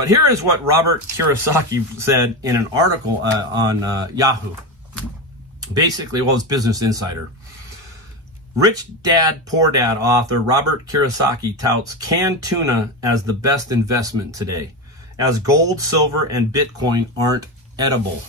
But here is what Robert Kiyosaki said in an article on Yahoo. Basically, well, it's Business Insider. Rich Dad, Poor Dad author Robert Kiyosaki touts canned tuna as the best investment today, as gold, silver, and Bitcoin aren't edible.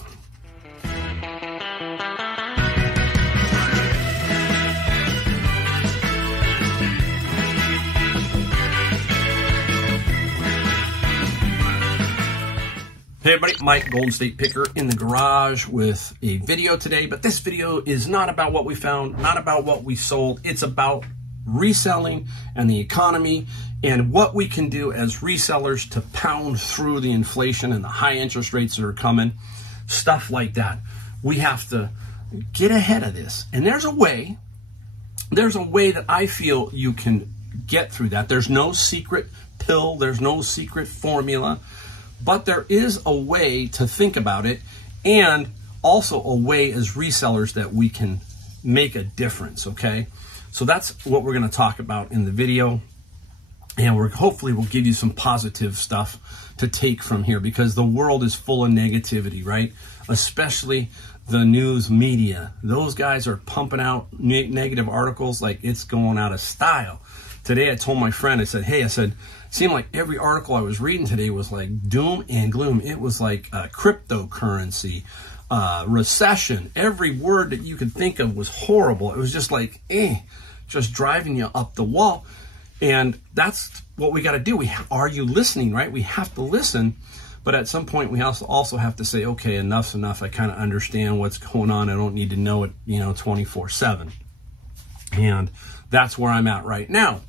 Hey everybody, Mike, Golden State Picker in the garage with a video today, but this video is not about what we found, not about what we sold. It's about reselling and the economy and what we can do as resellers to pound through the inflation and the high interest rates that are coming, stuff like that. We have to get ahead of this. And there's a way that I feel you can get through that. There's no secret pill, there's no secret formula. But there is a way to think about it, and also a way as resellers that we can make a difference, okay? So that's what we're going to talk about in the video, and hopefully we'll give you some positive stuff to take from here, because the world is full of negativity, right? Especially the news media. Those guys are pumping out negative articles like it's going out of style. Today I told my friend, I said, it seemed like every article I was reading today was like doom and gloom. It was like cryptocurrency, recession. Every word that you could think of was horrible. It was just like, just driving you up the wall. And that's what we got to do. Are you listening, right? We have to listen. But at some point, we also have to say, okay, enough's enough. I kind of understand what's going on. I don't need to know it, 24/7. And that's where I'm at right now.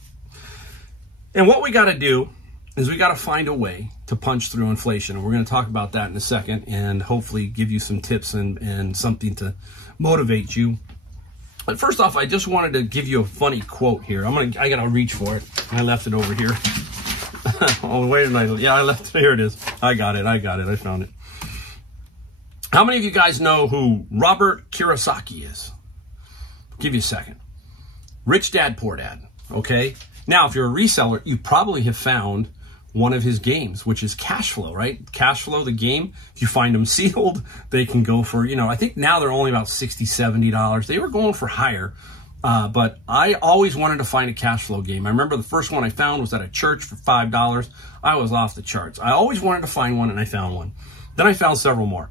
And what we got to do is we got to find a way to punch through inflation. And we're going to talk about that in a second and hopefully give you some tips and something to motivate you. But first off, I just wanted to give you a funny quote here. I got to reach for it. I left it over here. Oh, wait a minute. Yeah, I left it. Here it is. I got it. I found it. How many of you guys know who Robert Kiyosaki is? I'll give you a second. Rich Dad, Poor Dad. Okay. Now, if you're a reseller, you probably have found one of his games, which is Cash Flow, right? Cash Flow, the game, if you find them sealed, they can go for, I think now they're only about $60, $70. They were going for higher, but I always wanted to find a Cash Flow game. I remember the first one I found was at a church for $5. I was off the charts. I always wanted to find one, and I found one. Then I found several more.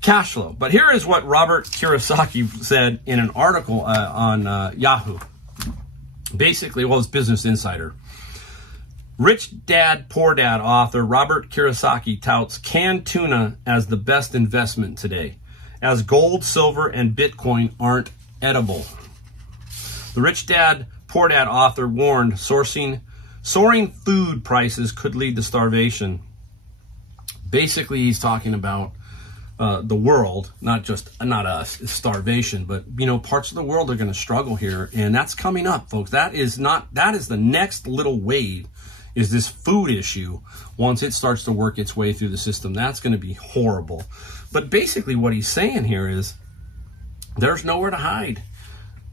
Cash Flow. But here is what Robert Kiyosaki said in an article on Yahoo. Basically, well, it's Business Insider. Rich Dad, Poor Dad author Robert Kiyosaki touts canned tuna as the best investment today, as gold, silver, and Bitcoin aren't edible. The Rich Dad, Poor Dad author warned soaring food prices could lead to starvation. Basically, he's talking about the world, not us, it's starvation, but parts of the world are going to struggle here, and that's coming up, folks. That is the next little wave, is this food issue. Once it starts to work its way through the system, that's going to be horrible. But basically what he's saying here is there's nowhere to hide.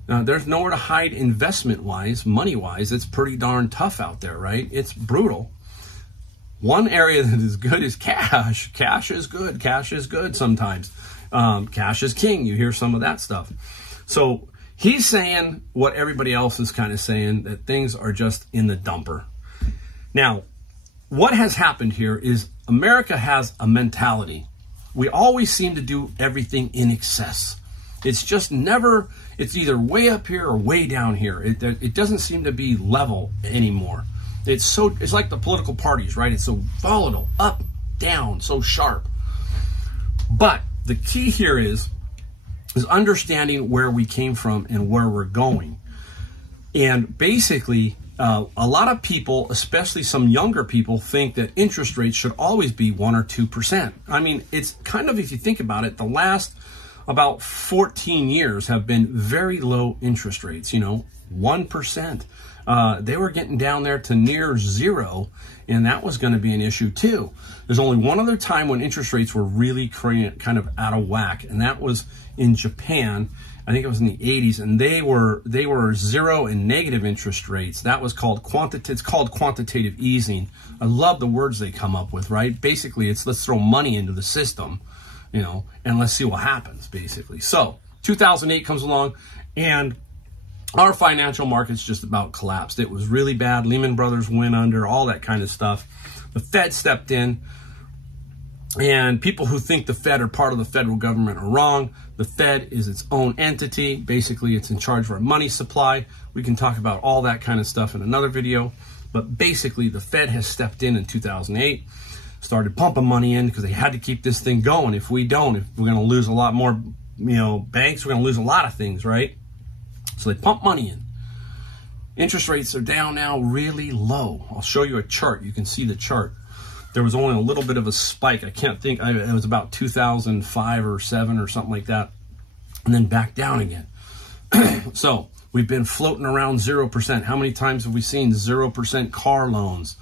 There's nowhere to hide investment-wise, money-wise. It's pretty darn tough out there, right? It's brutal. One area that is good is cash. Cash is good. Cash is good sometimes. Cash is king. You hear some of that stuff. So he's saying what everybody else is kind of saying, that things are just in the dumper. Now, what has happened here is America has a mentality. We always seem to do everything in excess. It's just never, it's either way up here or way down here. It doesn't seem to be level anymore. It's like the political parties, right? It's so volatile, up, down, so sharp. But the key here is understanding where we came from and where we're going. And basically, a lot of people, especially some younger people, think that interest rates should always be 1 or 2%. I mean, it's kind of, if you think about it, the last about 14 years have been very low interest rates, 1%. They were getting down there to near zero, and that was going to be an issue too. There's only one other time when interest rates were really kind of out of whack, and that was in Japan I think it was in the 80s, and they were zero and negative interest rates. That was called it's called quantitative easing. I love the words they come up with, right? Basically, it's let's throw money into the system, you know, and let's see what happens, basically. So 2008 comes along, and our financial markets just about collapsed. It was really bad. Lehman Brothers went under, all that kind of stuff. The Fed stepped in, and people who think the Fed are part of the federal government are wrong. The Fed is its own entity. Basically, it's in charge of our money supply. We can talk about all that kind of stuff in another video. But basically, the Fed has stepped in 2008, started pumping money in because they had to keep this thing going. If we don't, if we're going to lose a lot more, you know, banks, we're going to lose a lot of things, right? So they pump money in. Interest rates are down now really low. I'll show you a chart. You can see the chart. There was only a little bit of a spike. I can't think, it was about 2005 or 7 or something like that. And then back down again. So we've been floating around 0%. How many times have we seen 0% car loans,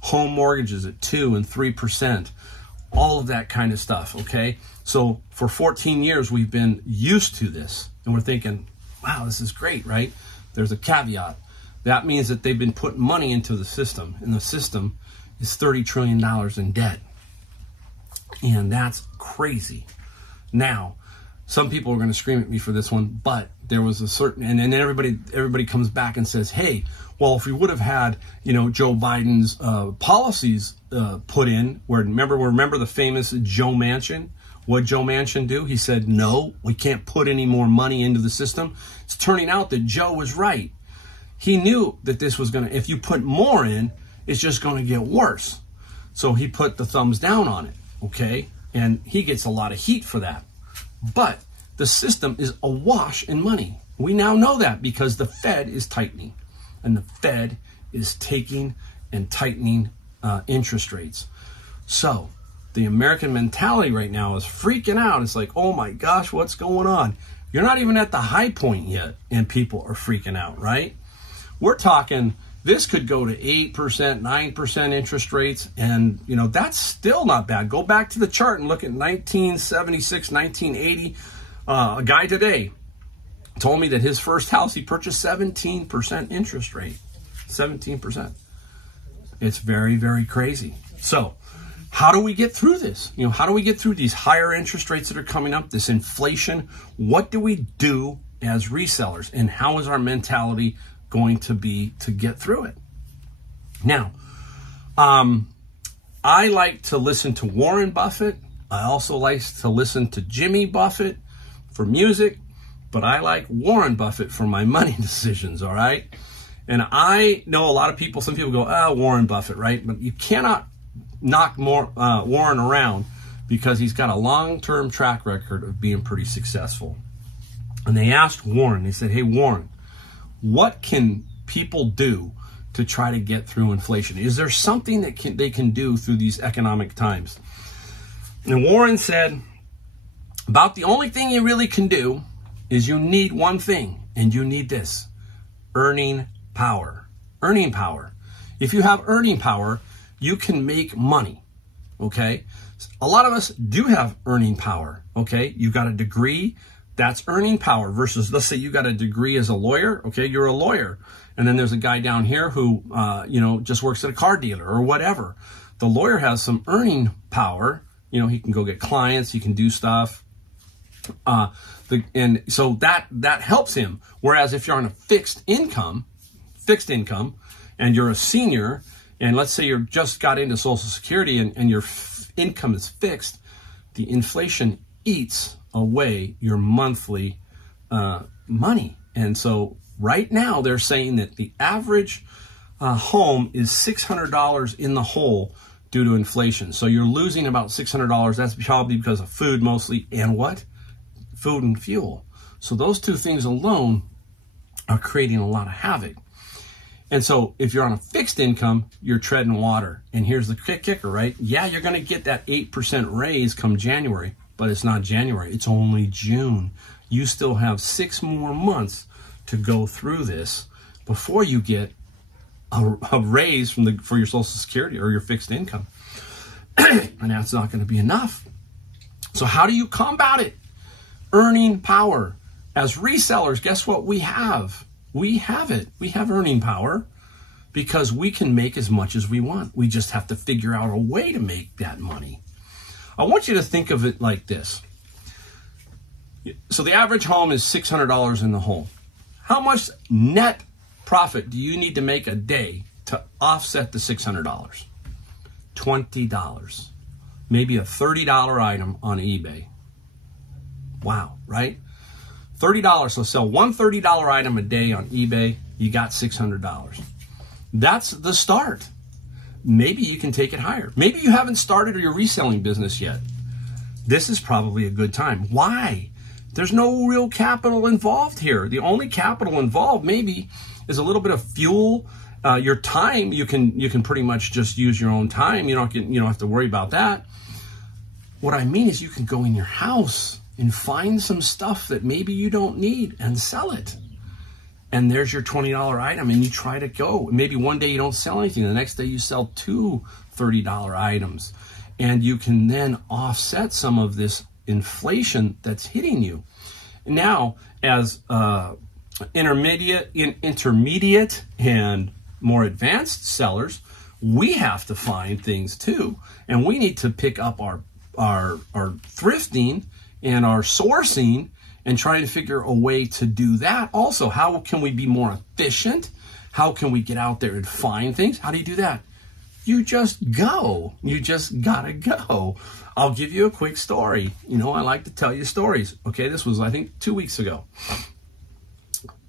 home mortgages at 2 and 3%, all of that kind of stuff, okay? So for 14 years, we've been used to this. And we're thinking, wow, this is great, right? There's a caveat. That means that they've been putting money into the system, and the system is $30 trillion in debt. And that's crazy. Now, some people are going to scream at me for this one, but there was a certain, and then everybody comes back and says, hey, well, if we would have had, you know, Joe Biden's policies put in, where remember the famous Joe Manchin? What did Joe Manchin do? He said, no, we can't put any more money into the system. It's turning out that Joe was right. He knew that this was going to, if you put more in, it's just going to get worse. So he put the thumbs down on it, okay? And he gets a lot of heat for that. But the system is awash in money. We now know that because the Fed is tightening. And the Fed is taking and tightening interest rates. So the American mentality right now is freaking out. It's like, oh my gosh, what's going on? You're not even at the high point yet, and people are freaking out, right? We're talking, this could go to 8%, 9% interest rates, and, you know, that's still not bad. Go back to the chart and look at 1976, 1980. A guy today told me that his first house, he purchased 17% interest rate. 17%. It's very, very crazy. So how do we get through this? You know, how do we get through these higher interest rates that are coming up, this inflation? What do we do as resellers, and how is our mentality going to be to get through it? Now, I like to listen to Warren Buffett. I also like to listen to Jimmy Buffett for music, but I like Warren Buffett for my money decisions, all right? And I know a lot of people, some people go, oh, Warren Buffett, right? But you cannot knock Warren around because he's got a long-term track record of being pretty successful. And they asked Warren, they said, hey, Warren, what can people do to try to get through inflation? Is there something that they can do through these economic times? And Warren said, about the only thing you really can do is you need one thing, and you need this: earning power. Earning power. If you have earning power, you can make money, okay? A lot of us do have earning power, okay? You got a degree, that's earning power, versus, let's say you got a degree as a lawyer, okay? You're a lawyer. And then there's a guy down here who, you know, just works at a car dealer or whatever. The lawyer has some earning power. You know, he can go get clients, he can do stuff. And so that helps him. Whereas if you're on a fixed income, and you're a senior, and let's say you're just got into Social Security and your income is fixed, the inflation eats away your monthly money. And so right now they're saying that the average home is $600 in the hole due to inflation. So you're losing about $600. That's probably because of food mostly, and what? Food and fuel. So those two things alone are creating a lot of havoc. And so if you're on a fixed income, you're treading water. And here's the kicker, right? Yeah, you're going to get that 8% raise come January, but it's not January. It's only June. You still have 6 more months to go through this before you get a raise for your Social Security or your fixed income. And that's not going to be enough. So how do you combat it? Earning power. As resellers, guess what we have? We have it. We have earning power because we can make as much as we want. We just have to figure out a way to make that money. I want you to think of it like this. So the average home is $600 in the home. How much net profit do you need to make a day to offset the $600? $20. Maybe a $30 item on eBay. Wow, right? $30. So sell one $30 item a day on eBay, you got $600. That's the start. Maybe you can take it higher. Maybe you haven't started your reselling business yet. This is probably a good time. Why? There's no real capital involved here. The only capital involved maybe is a little bit of fuel. Your time, you can pretty much just use your own time. You don't have to worry about that. What I mean is you can go in your house and find some stuff that maybe you don't need and sell it. And there's your $20 item, and you try to go. Maybe one day you don't sell anything. The next day you sell two $30 items. And you can then offset some of this inflation that's hitting you. Now, as intermediate and more advanced sellers, we have to find things too. And we need to pick up our thrifting and our sourcing and trying to figure a way to do that. Also, how can we be more efficient? How can we get out there and find things? How do you do that? You just go. You just gotta go. I'll give you a quick story. You know, I like to tell you stories. Okay, this was, I think, 2 weeks ago.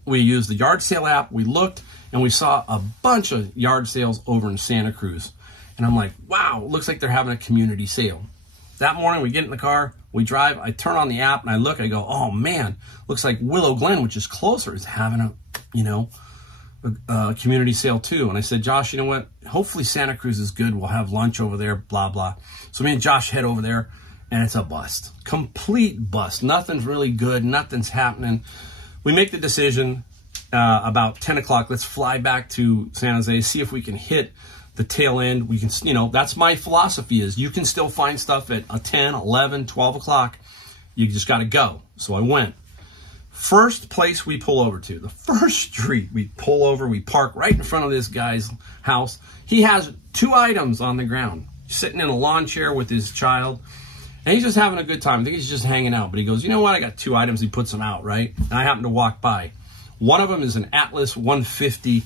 We used the yard sale app. We looked and we saw a bunch of yard sales over in Santa Cruz. And I'm like, wow, looks like they're having a community sale. That morning, we get in the car, we drive, I turn on the app and I look, I go, oh man, looks like Willow Glen, which is closer, is having a community sale too. And I said, Josh, you know what? Hopefully Santa Cruz is good. We'll have lunch over there, blah, blah. So me and Josh head over there and it's a bust, complete bust. Nothing's really good. Nothing's happening. We make the decision about 10 o'clock. Let's fly back to San Jose, see if we can hit the tail end. We can, that's my philosophy is you can still find stuff at 10, 11, 12 o'clock. You just got to go. So I went. First place we pull over to, the first street we pull over, we park right in front of this guy's house. He has 2 items on the ground, sitting in a lawn chair with his child, and he's just having a good time. I think he's just hanging out, but he goes, you know what? I got 2 items. He puts them out, right? And I happen to walk by. One of them is an Atlas 150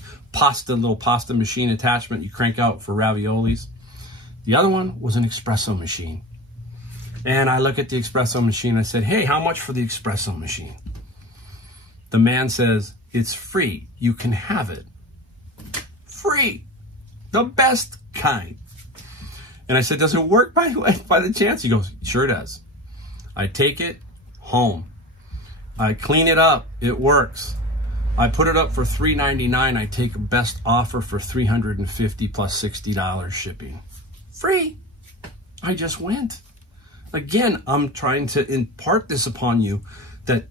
little pasta machine attachment you crank out for raviolis. The other one was an espresso machine. And I look at the espresso machine. I said, hey, how much for the espresso machine? The man says, it's free. You can have it. Free. The best kind. And I said, does it work by the chance? He goes, sure does. I take it home. I clean it up. It works. I put it up for $3.99. I take a best offer for $350 plus $60 shipping. Free. I just went. Again, I'm trying to impart this upon you that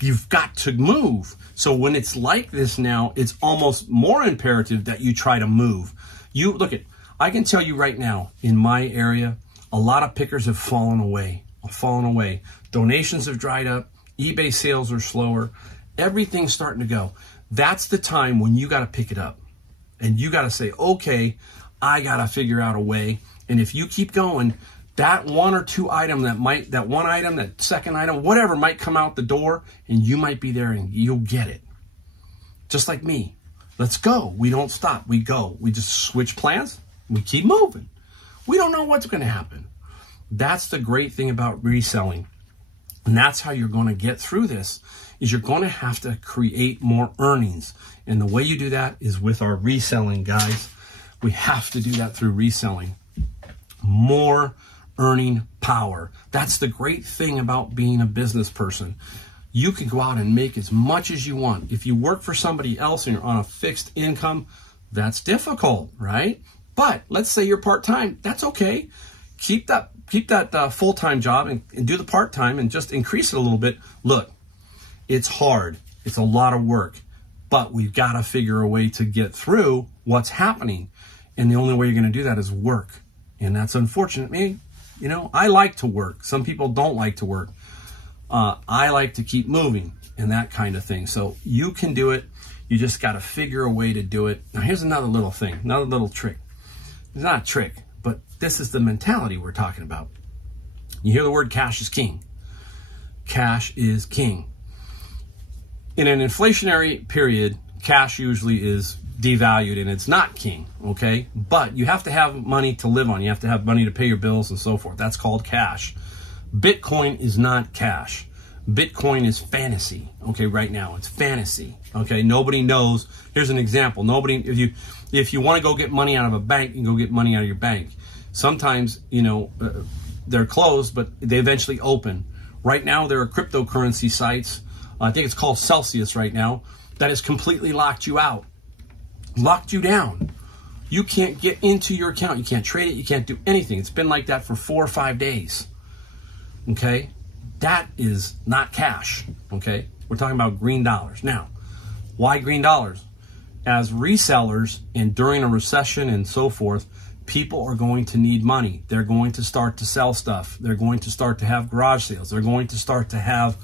you've got to move. So when it's like this now, it's almost more imperative that you try to move. I can tell you right now, in my area, a lot of pickers have fallen away. Donations have dried up. eBay sales are slower. Everything's starting to go. That's the time when you got to pick it up. And you got to say, okay, I got to figure out a way. And if you keep going, that 1 or 2 item that second item, whatever might come out the door and you might be there and you'll get it. Just like me. Let's go. We don't stop. We go. We just switch plans. We keep moving. We don't know what's going to happen. That's the great thing about reselling. And that's how you're going to get through this, is you're going to have to create more earnings. And the way you do that is with our reselling, guys. We have to do that through reselling. More earning power. That's the great thing about being a business person. You can go out and make as much as you want. If you work for somebody else and you're on a fixed income, that's difficult, right? But let's say you're part-time. That's okay. Keep that full-time job and do the part-time and just increase it a little bit. Look, it's hard. It's a lot of work, but we've got to figure a way to get through what's happening. And the only way you're going to do that is work. And that's unfortunate. I like to work. Some people don't like to work. I like to keep moving. and that kind of thing. So you can do it. You just got to figure a way to do it. Now, here's another little thing, another little trick. It's not a trick, but this is the mentality we're talking about. You hear the word cash is king. Cash is king. In an inflationary period, cash usually is devalued and it's not king, okay? But you have to have money to live on. You have to have money to pay your bills and so forth. That's called cash. Bitcoin is not cash. Bitcoin is fantasy, okay? Right now, it's fantasy, okay? Nobody knows. Here's an example. If you want to go get money out of a bank, you can go get money out of your bank. Sometimes, you know, they're closed, but they eventually open. Right now, there are cryptocurrency sites. I think it's called Celsius right now, that has completely locked you out, locked you down. You can't get into your account. You can't trade it. You can't do anything. It's been like that for 4 or 5 days, okay? That is not cash, okay? We're talking about green dollars. Now, why green dollars? As resellers and during a recession and so forth, people are going to need money. They're going to start to sell stuff. They're going to start to have garage sales. They're going to start to have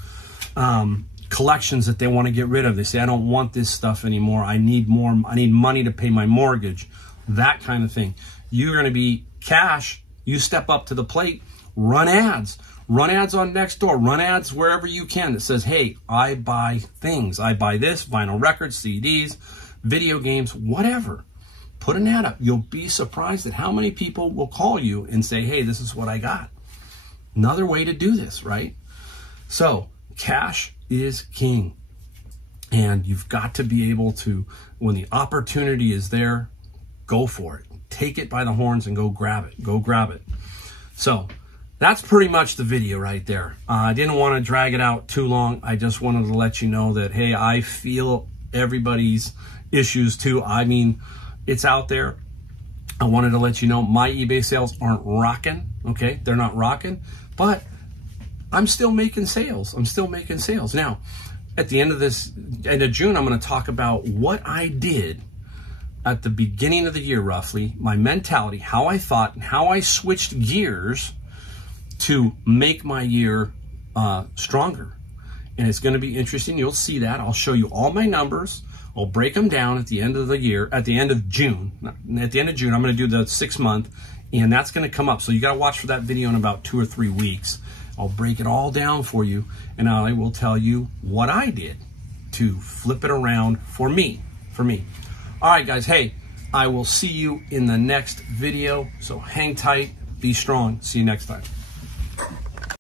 collections that they want to get rid of. They say, I don't want this stuff anymore. I need more. I need money to pay my mortgage, that kind of thing. You're going to be cash. You step up to the plate, run ads. Run ads on Nextdoor, run ads wherever you can that says, hey, I buy things. I buy this, vinyl records, CDs, video games, whatever. Put an ad up. You'll be surprised at how many people will call you and say, hey, this is what I got. Another way to do this, right? So cash is king. And you've got to be able to, when the opportunity is there, go for it. Take it by the horns and go grab it. Go grab it. So that's pretty much the video right there. I didn't want to drag it out too long. I just wanted to let you know that, hey, I feel everybody's issues too. I mean, it's out there. I wanted to let you know my eBay sales aren't rocking, okay? They're not rocking, but I'm still making sales. I'm still making sales. Now, at the end of June, I'm going to talk about what I did at the beginning of the year, roughly, my mentality, how I thought, and how I switched gears to make my year stronger. And it's going to be interesting. You'll see that. I'll show you all my numbers. I'll break them down at the end of the year, at the end of June. At the end of June, I'm going to do the 6 month, and that's going to come up. So you got to watch for that video in about 2 or 3 weeks. I'll break it all down for you, and I will tell you what I did to flip it around for me. All right, guys. Hey, I will see you in the next video. So hang tight, be strong. See you next time.